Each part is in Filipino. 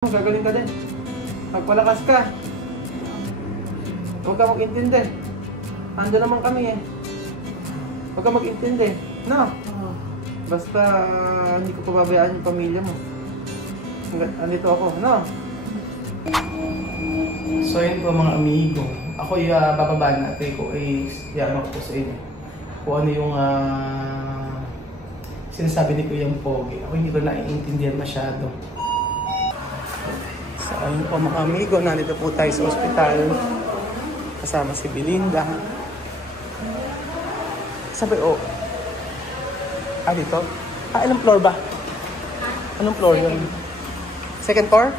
Gagaling ka din. Magpalakas ka. Huwag ka mag-intindi. Ando naman kami eh. Huwag ka mag-intindi. No? Basta hindi ko pababayaan yung pamilya mo. Andito ako. No? So yun po mga amigo. Ako yung bababa natin ko ay yaman ko sa inyo. Kung ano yung sinasabi ni Kuya Pogi. Ako hindi ko naiintindihan masyado. So ayun po mga amigo. Nandito po tayo sa ospital. Kasama si Belinda. Sabi, oh. Dito? Ilang floor ba? Anong floor yun? Second floor?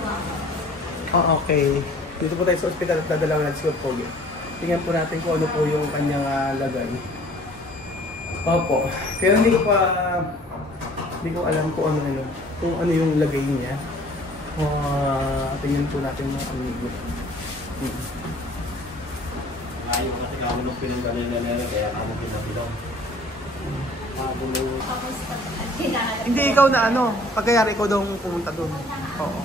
Oh, okay. Dito po tayo sa ospital at dadalaw natin si Pogi. Tingnan po natin kung ano po yung kanyang lagay. Opo. Pero hindi ko alam kung ano yung lagay niya. Tingnan po natin mga amigo. Ayaw kasi kami nung pinanggalan na kaya kami pinapilong. Hindi ikaw na pagkayari ikaw daw pumunta doon. Oo.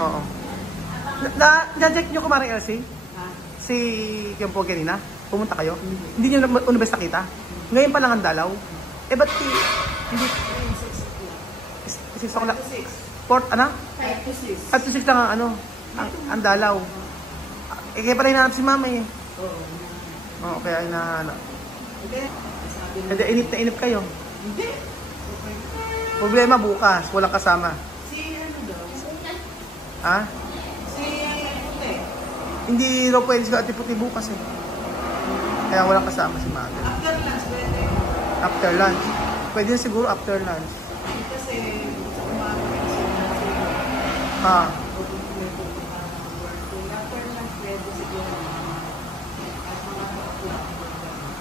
Oo. Na-check nyo kumaring LC? Si Kuya Pogi kanina? Pumunta kayo? Hindi nyo unabes nakita? Ngayon pa lang ang dalaw? Eh ba't hindi? 6 o'clock? 5 to 6. 5 to 6 lang ang dalaw. Eh kaya pala hinahanap si mama eh. Oo, kaya hinahanap. Hindi, inip na inip kayo. Hindi. Problema bukas, walang kasama. Si daw? Ha? Si Puti. Hindi raw pwede sila Ate Puti bukas eh. Kaya walang kasama si mama. After lunch, pwede. After lunch. Pwede siguro after lunch. Kasi umaga siya. Ha? After lunch, pwede siguro.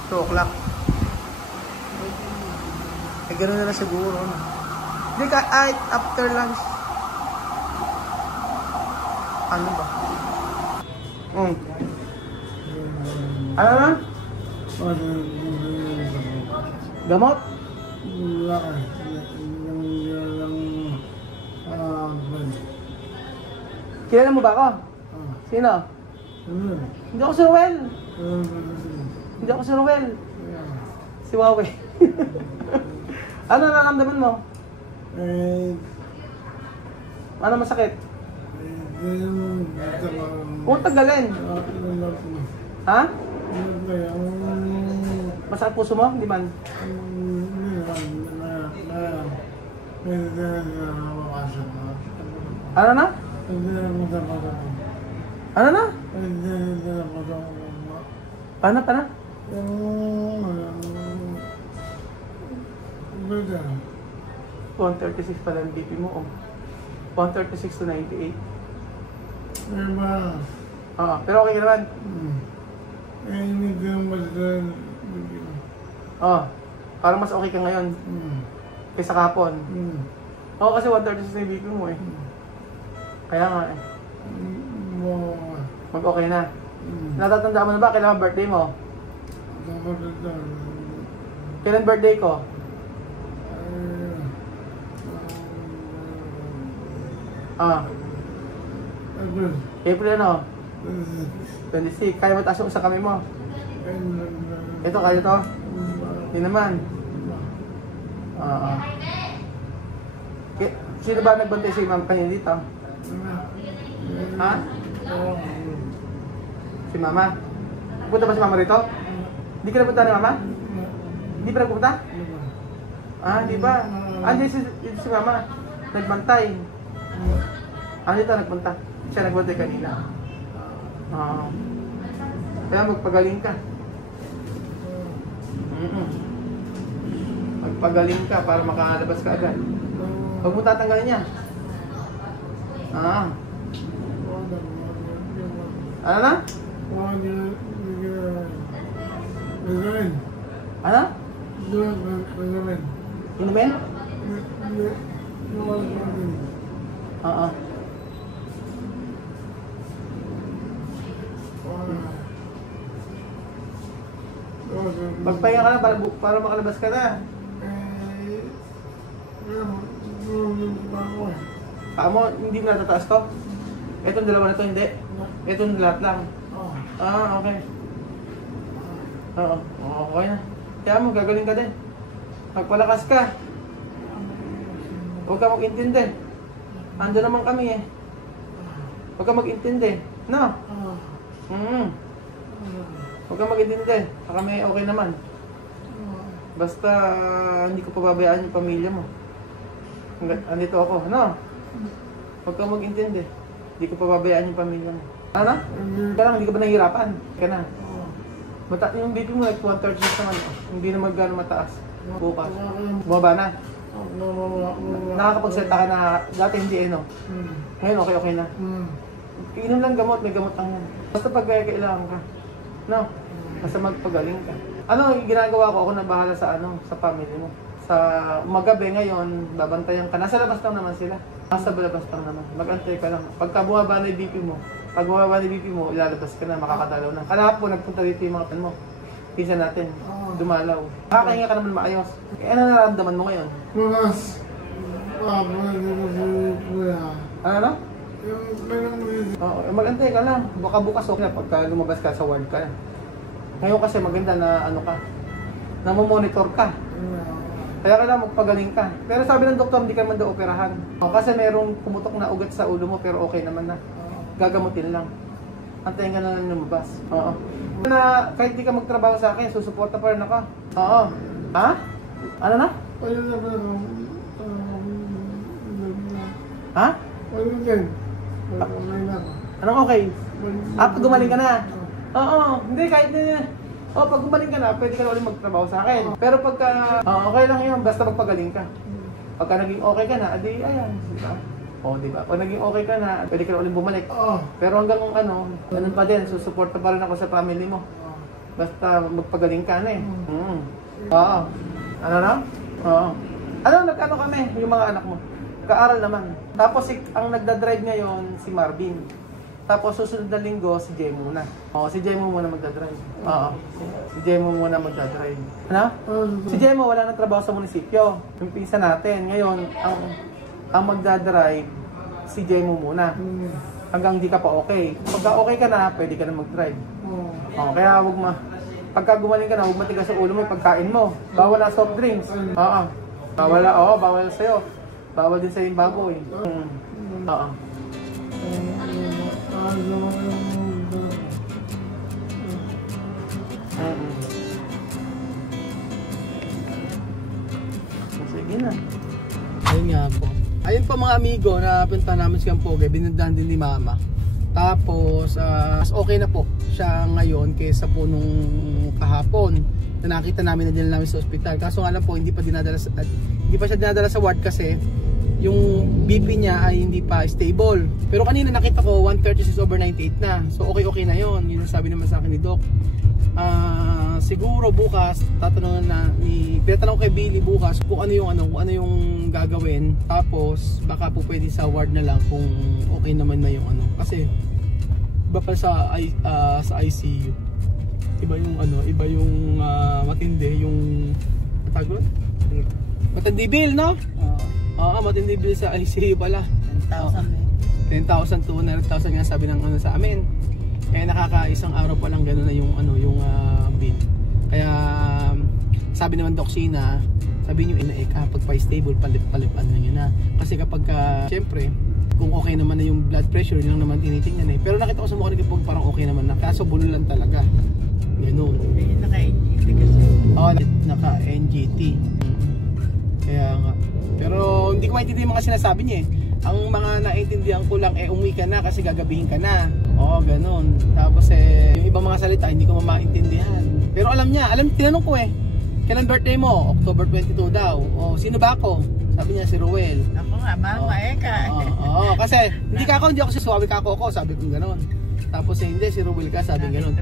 2 o'clock. Eh, gano'n na lang siguro. Hindi kahit after lunch. Ano ba? Ano na? Gamot? Kilala mo ba ako? Sino? Hindi ako si Ruel. Hindi ako si Ruel. Si Huawei. Ano nararamdaman mo? Ano masakit? Huwag tagalin. Ha? Masakit puso mo? Hindi man? Ano na? Ano na? Paano? 136 pala ang BP mo, 136 to 98. Oo, pero okay ka naman? Oo, parang mas okay ka ngayon kaysa kahapon. Oo, kasi 136 na yung BP mo eh. Kaya nga eh. Mag-okay na. Natatandaan mo na ba kailan birthday mo? Kailan birthday ko? April 26. Kaya mo taas yung sa kami mo? Ito, kaya to? Hindi naman. Sino ba nagbantay si ma'am kanina dito? Ha? Si mama? Punta ba si mama rito? Hindi ka napunta ni mama? Hindi pa nagpunta? Hindi ba? Dito si mama. Nagbantay. Dito nagpunta. Siya nagbantay kanina. Kaya magpagaling ka. Magpagaling ka para makalabas ka agad. Huwag mo tatanggalin niya. Ano na? Ano? Inumin? Oo. Magpahinga ka na para makalabas ka na. Paa mo, hindi mo natataas to? Itong dalawa na to, hindi? Itong lahat lang? Okay. Oo, okay na. Kaya mo, gagaling ka din. Magpalakas ka. Huwag ka mag-intindi. Ando naman kami eh. Huwag ka mag-intindi. No? Huwag ka mag-intindi. Kami okay naman. Basta hindi ko pababayaan yung pamilya mo. Andito ako, no? Huwag ka mag-intindi. Hindi ko pababayaan yung pamilya mo. Ano? Kaya lang, hindi ka ba nahihirapan? Kaya na. Yung BP mo, like 136 naman. Hindi na magkano mataas. Bukas. Bumaba na. Nakakapagsalita ka na dati hindi eh, no? Ngayon okay na. Inom lang gamot, may gamot lang yan. Basta pag kailangan ka. No? Basta magpagaling ka. Ano yung ginagawa ko? Ako na bahala sa sa family mo. Sa magabi ngayon, babantayan ka. Nasa labas lang naman sila. Nasa labas lang naman. Mag-antay ka lang. Pagka bumaba na yung BP mo, pag bumaba na yung BP mo, ilalabas ka na, makakadalaw na. Kalahap po, nagpunta dito yung mga mo. Pisa natin, dumalaw. Nakakahinga ka naman maayos. Ano nararamdaman mo ngayon? Ano? Mag-antay ka lang. Baka bukas okay na pagka lumabas ka sa ward ka. Ngayon kasi maganda na na mamonitor ka. Kaya kailangan magpagaling ka. Pero sabi ng doktor, hindi ka naman daw operahan. Kasi merong pumutok na ugat sa ulo mo pero okay naman na. Gagamutin lang. Antayin ka na lang lumabas. Oo. Na kahit di ka magtrabaho sa akin, susuporta pa rin ako. Oo. Ha? Ano na? Ha? Anong okay? Pag gumaling ka na? Oo. Hindi, kahit na. Pag gumaling ka na, pwede ka na ulit magtrabaho sa akin. Pero pagka, okay lang yun, basta magpagaling ka. Pagka naging okay ka na, adi, ayan. Diba? Diba? Pag naging okay ka na, pwede ka na ulit bumalik. Pero hanggang ganun pa din, susuporta pa rin ako sa family mo. Basta magpagaling ka na eh. Oo. Ano na? Oo. Nag-ano kami, yung mga anak mo? Kaaral naman. Tapos ang nagdadrive ngayon, si Marvin. Tapos susunod na linggo, si Jay muna. Si Jay mo muna magdadrive. Si Jay mo muna magdadrive. Ano? Si Jay mo wala nang trabaho sa munisipyo. Yung pinsa natin. Ngayon, ang magdadrive, si Jay mo muna. Hanggang di ka pa okay. Pagka okay ka na, pwede ka na mag-drive. Kaya pagka gumaling ka na, huwag matigas sa ulo mo yung pagkain mo. Bawal na soft drinks. Bawal sa'yo. Bawal din sa'yo yung baboy. Sige na. Ayun nga po. Ayun po mga amigo na punta namin sa Campogue, binundahan din ni Mama. Tapos okay na po siya ngayon kaysa po nung kahapon na nakita namin na dinala namin sa ospital. Kaso nga lang po hindi pa siya dinadala sa ward kasi yung BP niya ay hindi pa stable. Pero kanina nakita ko 136/98 na. So okay na yon. Yun ang sabi naman sa akin ni Doc. Siguro bukas pinatanong kay Billy bukas kung ano yung gagawin. Tapos baka po pwede sa ward na lang kung okay naman na yung kasi iba pa sa ICU. Iba yung matindi yung matindi bill, no? Matindi bill sa ICU pala. 10,000 200,000 nga sabi ng sa amin. Kaya nakakaisang araw pa lang gano'n na yung bill. Kaya sabi naman Doc Sina, sabi niyo kapag pa-stable palip-palipan na yun na. Kasi kapag syempre kung okay naman na yung blood pressure, yun lang naman tinitingnan eh. Pero nakita ko sa mukha ni Kapag parang okay naman na. Kaso bulol lang talaga. Gano'n. Naka-NGT kasi. Naka-NGT. Kaya nga. Pero hindi ko maintindihan yung mga sinasabi niya eh. Ang mga naintindihan ko lang umuwi ka na kasi gagabihin ka na. Ganun. Tapos yung ibang mga salita hindi ko maintindihan. Pero tinanong ko kailan birthday mo? October 22 daw. Sino ba ako? Sabi niya si Ruel. Ako nga, Mama Eka. Kasi hindi ako si Suwawi ka ako, sabi ko gano'n. Tapos hindi, si Ruel ka, sabi gano'n.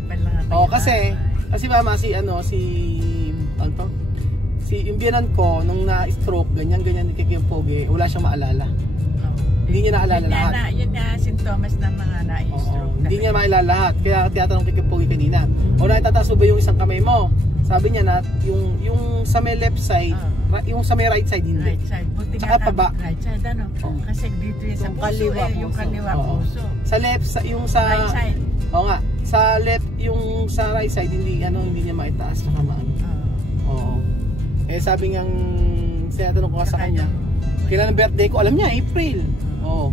Kasi mama yung biyanan ko nung na-stroke, ganyan kay Campogue, wala siyang maalala. Hindi niya naalala lahat. Yun na sintomas ng mga na-stroke. Hindi niya maalala lahat. Kaya tinatanong kay Campogue kanina. Nakitataas ba yung isang kamay mo? Sabi niya na yung sa may left side, yung sa may right side hindi. Right side. Buti Tsaka nga paba. right side ano. Oo. Kasi dito yung sa Yung puso kaliwa, yung puso. kaliwa Oo. puso. Sa left, yung sa... Right side. Oo nga. Sa left, yung sa right side, hindi niya maitaas tsaka maano. Oo. Eh sabi ngang, sinatanong ko nga sa kanya, kailan ang birthday ko? Alam niya, April. Oo.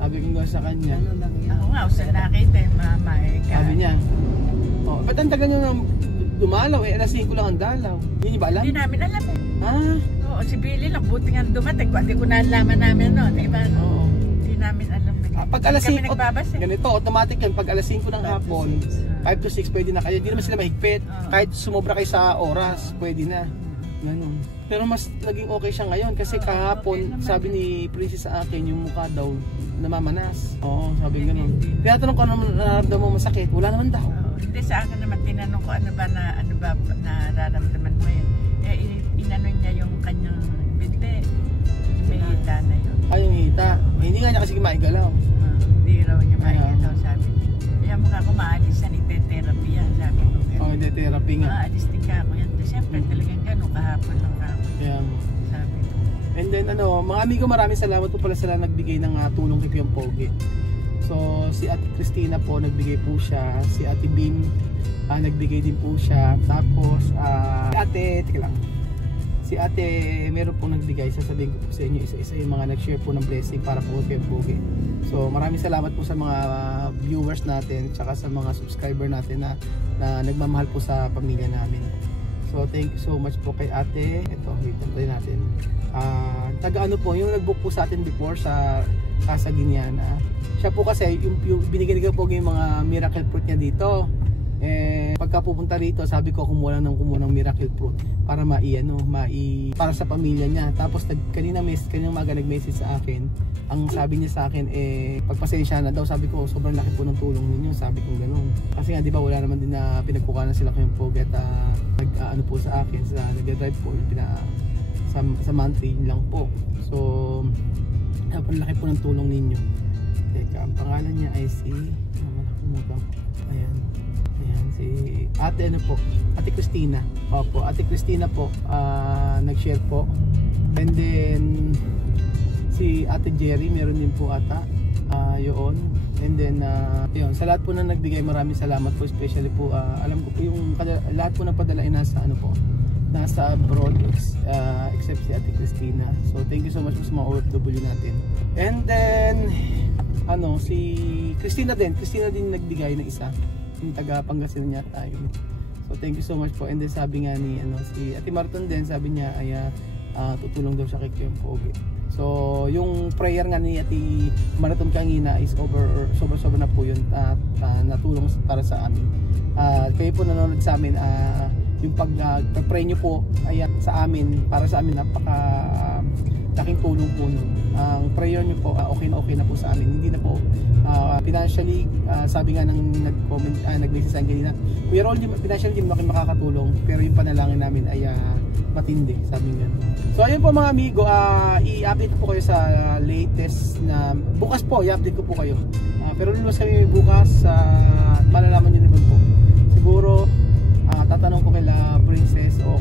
Sabi ko nga sa kanya. Ano lang yan. Ako nga, usan nakita yung mama ka. Sabi niya, oh, ba't ang tagal nyo nang dumalaw? Eh, alas 5 lang ang dalaw. Yun yung ba alam? Hindi namin alam eh. Ah, Oo, si Billy lang, buti nga dumating. Hindi ko nalaman namin no, diba? oo. Hindi namin alam. Pag alas Kami 5, nagbabas eh. ganito, automatic yan. Pag alas 5 ng hapon, 5 to 6, pwede na kayo. Hindi naman sila mahigpit. Kahit sumobra kayo sa oras, pwede na. Ganun. Pero mas naging okay siya ngayon kasi kahapon, sabi ni Princess sa akin, yung mukha daw namamanas. Oo, sabi ganun. Tinatanong ko ano nararamdaman mo masakit, wala naman daw. Hindi sa akin naman tinanong ko ano ba nararamdaman mo yun. Eh inano niya yung kanyang binte. May hita na yun. Ay, yung hita. Eh, hindi nga niya kasi maigalaw. Hindi raw niya maigalaw sabi niya. Kaya mukha ko maalis yan, ite-therapy yan sabi ko. Oh, hindi therapy nga. Maalis din ka ako yan. Siyempre talagang gano'n kahapon lang ako. Kaya Sabi ko. and then mga amigo, maraming salamat po pala sila nagbigay ng tulong kay Kuya Pogi. So si Ate Christina po nagbigay po siya, si Ate Bim nagbigay din po siya. Tapos si Ate meron pong nagbigay, sasabihin ko po sa inyo isa-isa yung mga nag-share po ng blessing para po kay Kuya Pogi. So maraming salamat po sa mga viewers natin tsaka sa mga subscriber natin na nagmamahal po sa pamilya namin. So thank you so much po kay Ate. Ito, wait natin. Taga-ano po, yung nag-book po sa atin before sa Casa Guiniana. Siya po kasi yung binigyan ko po yung mga miracle fruit niya dito. Eh pagka pupunta rito, sabi ko kumuha ng miracle fruit para para sa pamilya niya. Tapos kanina maga nag-message sa akin. Ang sabi niya sa akin pagpasensya na daw, sabi ko sobrang laki po ng tulong ninyo, sabi ko ganoon. Kasi nga di ba wala naman din na pinagkukuhanan sila kayong Poget ano po sa akin sa nag-drive po sa monthly lang po. So laki po ng tulong ninyo. Teka, ang pangalan niya ay si ayan si Ate Ate Christina. Opo, Ate Christina po nag-share po. And then si Ate Jerry meron din po ata yun. And then yun, sa lahat po na nagbigay, maraming salamat po, especially po alam ko po yung lahat po nagpadala ay nasa abroad except si Ate Christina. So thank you so much po sa mga OFW natin. And then si Christina din nagbigay ng isa, yung taga Pangasinan niya tayo. So thank you so much po. And then sabi nga ni si Ate Marton din, sabi niya ay tutulong daw siya kay Kuya Pogi. So yung prayer nga ni Ate Marathon kanina is sobra na po yun natulong para sa amin. Kayo po nanonood sa amin, yung pag-pray nyo po ay sa amin, para sa amin napaka laking tulong po nun. Ang prayer nyo po okay na po sa amin, hindi na po financially. Sabi nga nang nag-comment, nag-message sa akin kanina, we are all financially hindi makakatulong, pero yung panalangin namin ay matindi, sabi nga. So ayun po mga amigo, i-update po kayo sa latest na bukas po, i-update ko po kayo. Pero lumas kami bukas, malalaman nyo naman po. Siguro tatanong ko kila Princess o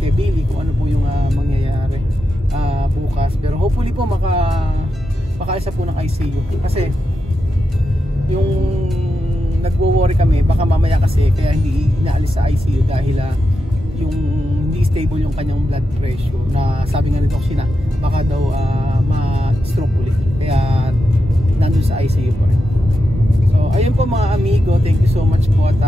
kay Billy kung ano po yung mangyayari bukas. Pero hopefully po makaisa po ng ICU. Kasi yung nagwo-worry kami, baka mamaya kasi kaya hindi inaalis sa ICU dahil yung hindi stable yung kanyang blood pressure, na sabi nga ni Doc Sina baka daw ma-stroke ulit, kaya nandun sa ICU pa rin. So ayun po mga amigo, thank you so much po at